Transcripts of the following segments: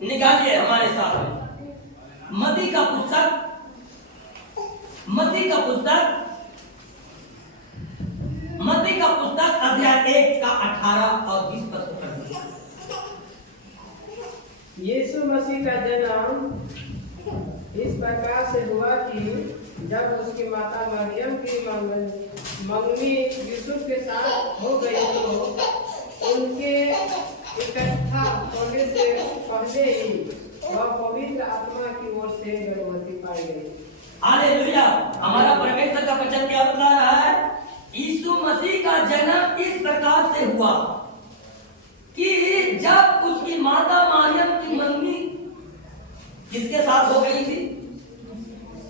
निकालिए हमारे साथ में मत्ती का पुस्तक अध्याय 1 का 18 और 20 पद पढ़िए। यीशु मसीह का जन्म इस प्रकार से हुआ कि जब उसकी माता मरियम की मंगनी यूसुफ के साथ हो गई तो उनके इकट्ठा होने से पहले ही वह पवित्र आत्मा की ओर से गर्भवती पाई गई। हालेलुया। हमारा परमेश्वर का वचन क्या बता रहा है? यीशु मसीह का जन्म इस प्रकार से हुआ कि जब उसकी माता मरियम की मंगनी किसके साथ हो गई थी?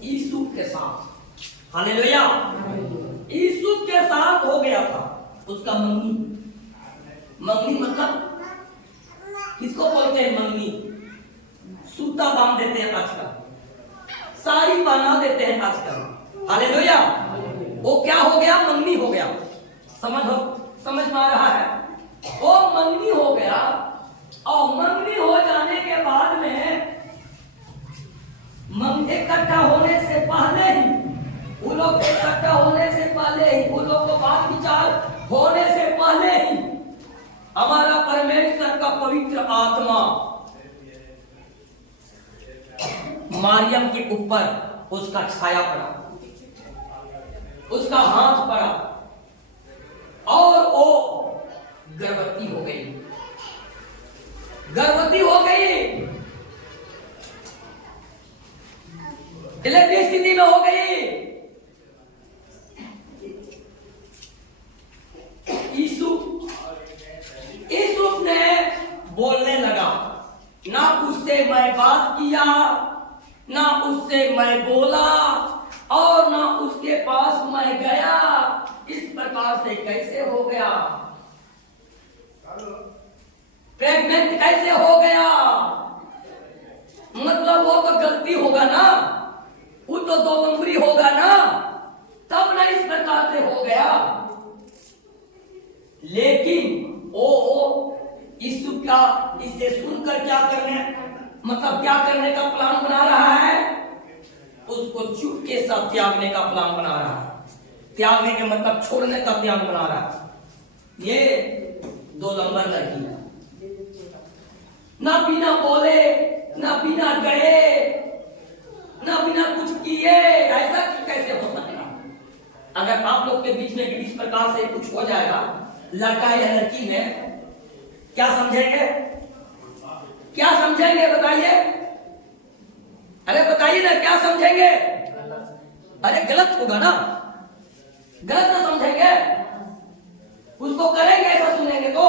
यीशु के साथ। हालेलुया। यीशु के साथ हो गया था उसका मंगनी मतलब किसको बोलते हैं? मंगनी। सूता बांध देते हैं आजकल, साड़ी पहना देते हैं आजकल। हालेलुया। वो क्या हो गया? मंगनी हो गया। समझ में आ रहा है? वो मंगनी हो गया और मंगनी हो जाने के बाद में इकट्ठा होने से पहले ही वो लोग इकट्ठा होने से पहले ही वो लोग को बात विचार होने से पहले ही हमारा परमेश्वर का पवित्र आत्मा मरियम के ऊपर उसका छाया पड़ा, उसका हाथ पड़ा और वो गर्भवती हो गई। डिलीवरी स्थिति में हो गई। यीशु ने बोलने लगा, ना उससे मैं बात किया, ना उससे मैं बोला और ना उसके पास मैं गया। इस प्रकार से कैसे हो गया? प्रेग्नेंट कैसे हो गया? मतलब वो तो गलती होगा ना, वो तो 2 नंबरी होगा ना, तब ना इस प्रकार से हो गया। लेकिन वो यीशु का इसे सुनकर क्या करने का प्लान बना रहा है? उसको चुपके से त्यागने का प्लान बना रहा है। त्यागने के मतलब छोड़ने का प्लान बना रहा है। ये 2 नंबर लड़की है, ना बिना बोले, ना बिना गए, ना बिना कुछ किए। ऐसा कैसे हो सकता? अगर आप लोग के बीच में इस प्रकार से कुछ हो जाएगा, लड़का या लड़की में, क्या समझेंगे? बताइए। अरे बताइए ना, क्या समझेंगे? अरे गलत होगा ना, गलत ना समझेंगे? उसको करेंगे, ऐसा सुनेंगे तो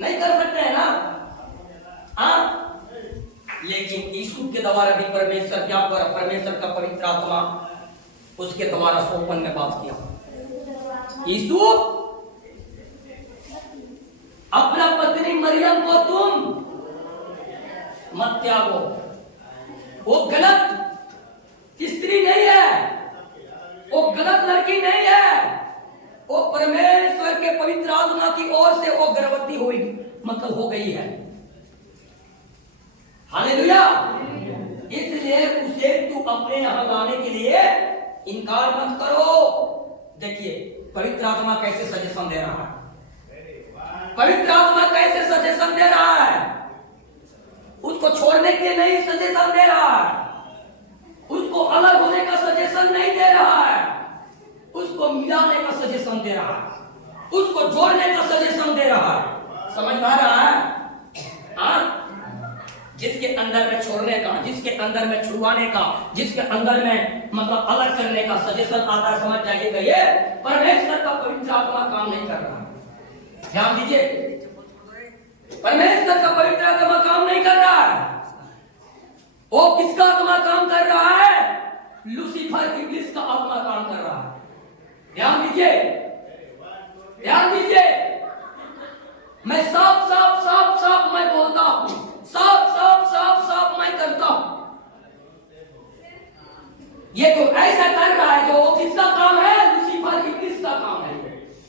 नहीं कर सकते हैं ना। हाँ, लेकिन यीशु के द्वारा भी परमेश्वर का पवित्र आत्मा उसके द्वारा सोपन में बात किया। यीशु अपना पत्नी मरियम को तुम मत त्यागो। वो गलत स्त्री नहीं है, वो गलत लड़की नहीं है, वो परमेश्वर के पवित्र आत्मा की ओर से वो गर्भवती हुई, मतलब हो गई है। हालेलुया। इसलिए उसे तू अपने यहां लाने के लिए इनकार मत करो। देखिए पवित्र आत्मा कैसे सजेशन दे रहा है। पवित्र आत्मा कैसे सजेशन दे रहा है? उसको छोड़ने के लिए नहीं सजेशन दे रहा है, उसको अलग होने का सजेशन नहीं दे रहा है, उसको मिलाने का सजेशन दे रहा है, उसको जोड़ने का सजेशन दे रहा है। समझ में आ रहा है? हाँ, जिसके अंदर में छोड़ने का, जिसके अंदर में छुड़वाने का, जिसके अंदर में मतलब अलग करने का सजेशन आता है, समझ जाइएगा ये परमेश्वर का पवित्र आत्मा काम नहीं कर रहा। ध्यान दीजिए, परमेश्वर का पवित्र आत्मा काम नहीं कर रहा है। वो किसका आत्मा काम कर रहा है? लूसीफर, इब्लीस का आत्मा काम कर रहा है। ध्यान दीजिए, ध्यान दीजिए। मैं साफ मैं बोलता हूं, साफ मैं करता हूं। ये तो ऐसा कर रहा है, जो किसका काम है? लूसीफर, इब्लीस का काम है।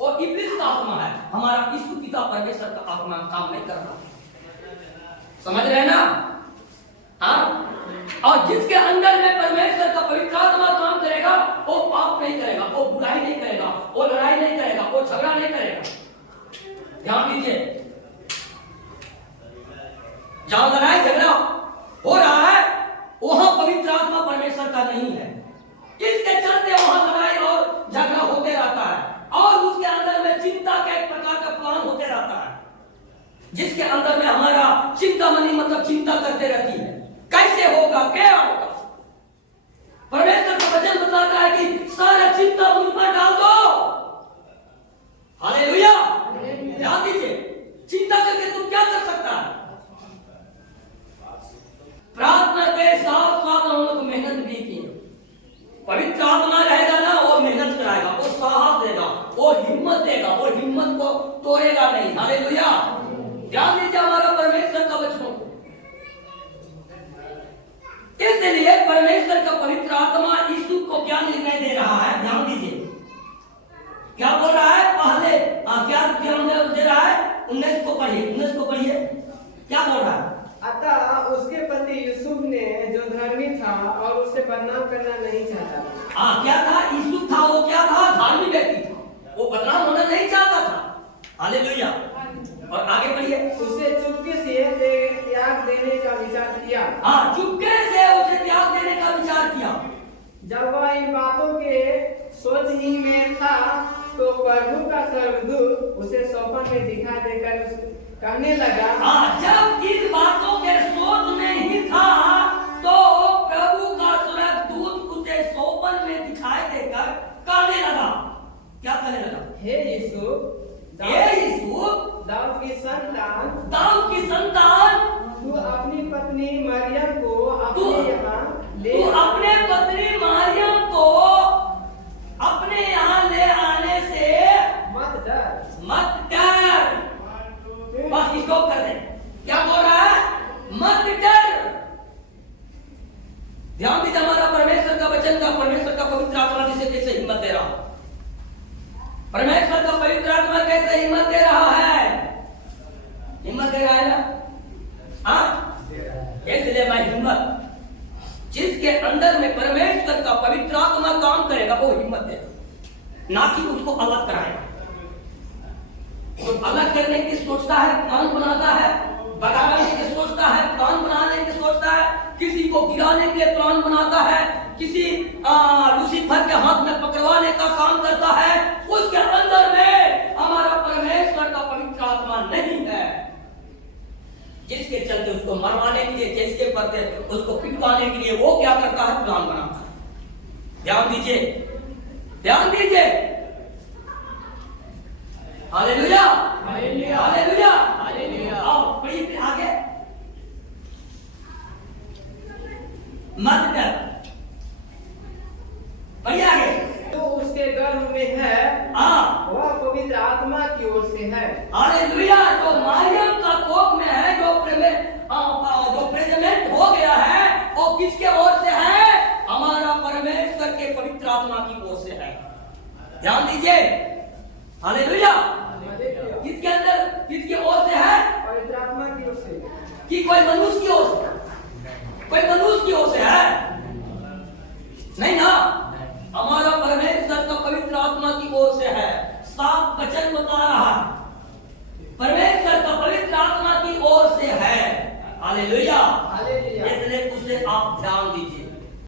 और इब्लीस का आत्मा है। हमारा यीशु पिता परमेश्वर का आत्मा काम नहीं कर रहा। समझ रहे ना? जहां लड़ाई झगड़ा हो रहा है वहां पवित्र आत्मा परमेश्वर का नहीं है। इसके चलते वहां लड़ाई और झगड़ा होते रहता है और उसके अंदर में चिंता का एक प्रकार का प्लान होते रहता है, जिसके अंदर में हमारा चिंतामणि मतलब चिंता करते रहती है कैसे होगा क्या होगा। परमेश्वर का वचन बताता है कि सारा चिंता मुझ पर डाल दो। हालेलुया। ध्यान दीजिए, चिंता करके तुम क्या कर सकता है? प्रार्थना के साथ साथ हम लोग मेहनत भी की। पवित्र आत्मा रहेगा ना, वो मेहनत कराएगा, वो साहस देगा, वो हिम्मत देगा, वो हिम्मत को तोड़ेगा नहीं। हालेलुया। ध्यान दीजिए हमारा परमेश्वर का वचन। इसलिए परमेश्वर का पवित्र आत्मा यीशु को क्या निर्णय दे रहा है? ध्यान दीजिए क्या बोल रहा है। पहले क्या दे रहा है? 19 को पढ़िए क्या बोल रहा है। अतः उसके पति यूसुफ ने जो धर्मी था और उसे बदनाम करना नहीं चाहता था। क्या था? यूसुफ था, वो क्या था? धार्मिक व्यक्ति था, वो बदनाम होना नहीं चाहता था। हालेलुया। और आगे पढ़िए। उसे चुपके से त्याग देने का विचार किया। चुपके से उसे त्याग देने का विचार किया। जब वह इन बातों के सोच ही में था तो प्रभु का स्वर्गदूत उसे स्वप्न में दिखा देकर कहने लगा। जब इन बातों के सोच में ही था तो प्रभु का स्वर्गदूत उसे स्वप्न में दिखाई देकर कहने लगा। क्या कहने लगा? हे यूसुफ, दाऊद की संतान, तू अपनी पत्नी मरियम को अपने पत्नी मरियम को अपने यहाँ ले आने से मत डर। बस इसको कर दे। क्या बोल रहा है? मत डर। ध्यान दीजिए हमारा परमेश्वर का वचन का, परमेश्वर का पवित्र आत्मा जिसे कैसे हिम्मत दे रहा। परमेश्वर का पवित्र आत्मा कैसे हिम्मत दे रहा है? हिम्मत दे रहा है ना? इसलिए मैं हिम्मत, जिसके अंदर में परमेश्वर का पवित्र आत्मा काम करेगा वो हिम्मत देगा, ना कि उसको अलग कराएगा। तो अलग करने की सोचता है, प्लान बनाता है, भगाने की सोचता है, प्लान बनाने की सोचता है, किसी को गिराने के लिए प्लान बनाता है, किसी लूसीफर के हाथ में पकड़वाने का काम करता है। उसके अंदर में हमारा परमेश्वर का पवित्र आत्मा नहीं है, जिसके चलते उसको मरवाने के लिए, जिसके पड़ते उसको पिटवाने के लिए वो क्या करता है? प्लान बनाता है। ध्यान दीजिए। हालेलुया। आओ पढ़िए फिर आगे। मत डर। पढ़िए आगे। जो उसके गर्भ में है वह पवित्र आत्मा की ओर से है। हालेलुया। जो मरियम का कोख में है, जो प्रेग्नेंट हो गया है, वो किसके ओर से है? हमारा परमेश्वर के पवित्र आत्मा की ओर से है। ध्यान दीजिए। हालेलुया। किसके अंदर, किसकी ओर से है? पवित्र आत्मा की ओर से। कि कोई मनुष्य की ओर से? कोई मनुष्य की ओर से है? नहीं ना, हमारा परमेश्वर का पवित्र आत्मा की ओर से है। साफ वचन बता रहा है, परमेश्वर का पवित्र आत्मा की ओर से है। हालेलुया। इसलिए उसे आप ध्यान दीजिए।